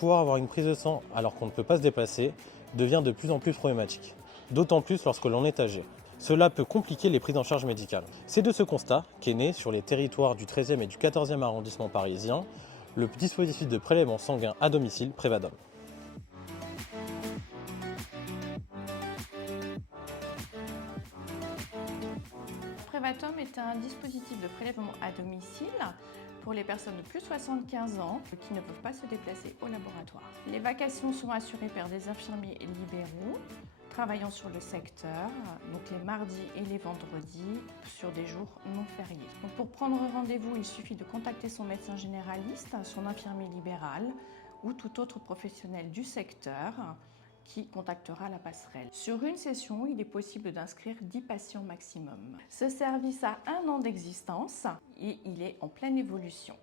pouvoir avoir une prise de sang alors qu'on ne peut pas se déplacer devient de plus en plus problématique, d'autant plus lorsque l'on est âgé. Cela peut compliquer les prises en charge médicales. C'est de ce constat qu'est né sur les territoires du 13e et du 14e arrondissement parisien le dispositif de prélèvement sanguin à domicile Prévadom. Prévatom est un dispositif de prélèvement à domicile pour les personnes de plus de 75 ans qui ne peuvent pas se déplacer au laboratoire. Les vacations sont assurées par des infirmiers libéraux travaillant sur le secteur, donc les mardis et les vendredis sur des jours non fériés. Donc pour prendre rendez-vous, il suffit de contacter son médecin généraliste, son infirmier libéral ou tout autre professionnel du secteur qui contactera la passerelle. Sur une session, il est possible d'inscrire 10 patients maximum. Ce service a 1 an d'existence et il est en pleine évolution.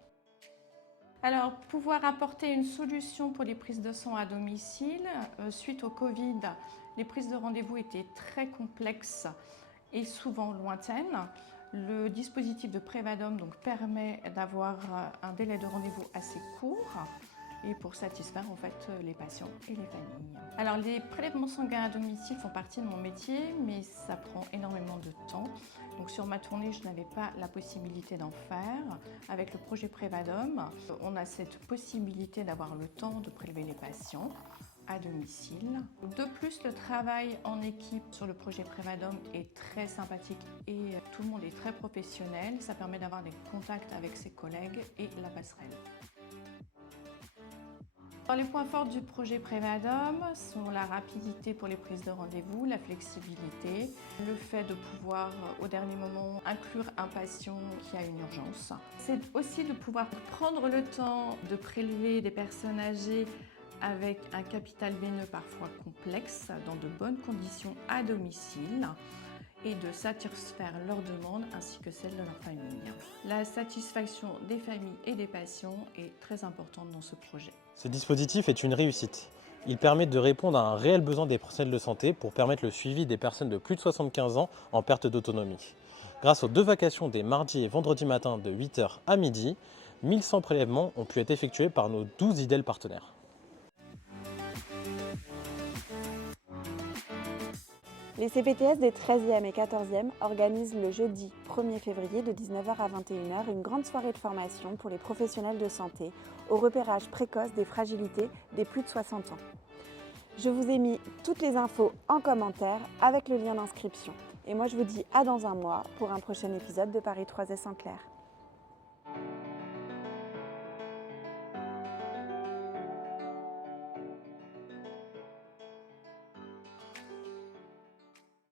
Alors, pouvoir apporter une solution pour les prises de sang à domicile, suite au Covid, les prises de rendez-vous étaient très complexes et souvent lointaines. Le dispositif de Prévadom donc, permet d'avoir un délai de rendez-vous assez court et pour satisfaire en fait les patients et les familles. Alors les prélèvements sanguins à domicile font partie de mon métier, mais ça prend énormément de temps. Donc sur ma tournée, je n'avais pas la possibilité d'en faire. Avec le projet Prévadom, on a cette possibilité d'avoir le temps de prélever les patients à domicile. De plus, le travail en équipe sur le projet Prévadom est très sympathique et tout le monde est très professionnel. Ça permet d'avoir des contacts avec ses collègues et la passerelle. Les points forts du projet Prévadom sont la rapidité pour les prises de rendez-vous, la flexibilité, le fait de pouvoir au dernier moment inclure un patient qui a une urgence. C'est aussi de pouvoir prendre le temps de prélever des personnes âgées avec un capital veineux parfois complexe dans de bonnes conditions à domicile et de satisfaire leurs demandes ainsi que celles de leur famille. La satisfaction des familles et des patients est très importante dans ce projet. Ce dispositif est une réussite. Il permet de répondre à un réel besoin des professionnels de santé pour permettre le suivi des personnes de plus de 75 ans en perte d'autonomie. Grâce aux 2 vacations des mardis et vendredis matins de 8h à midi, 1100 prélèvements ont pu être effectués par nos 12 IDEL partenaires. Les CPTS des 13e et 14e organisent le jeudi 1er février de 19h à 21h une grande soirée de formation pour les professionnels de santé au repérage précoce des fragilités des plus de 60 ans. Je vous ai mis toutes les infos en commentaire avec le lien d'inscription. Et moi je vous dis à dans un mois pour un prochain épisode de Paris 3S en clair.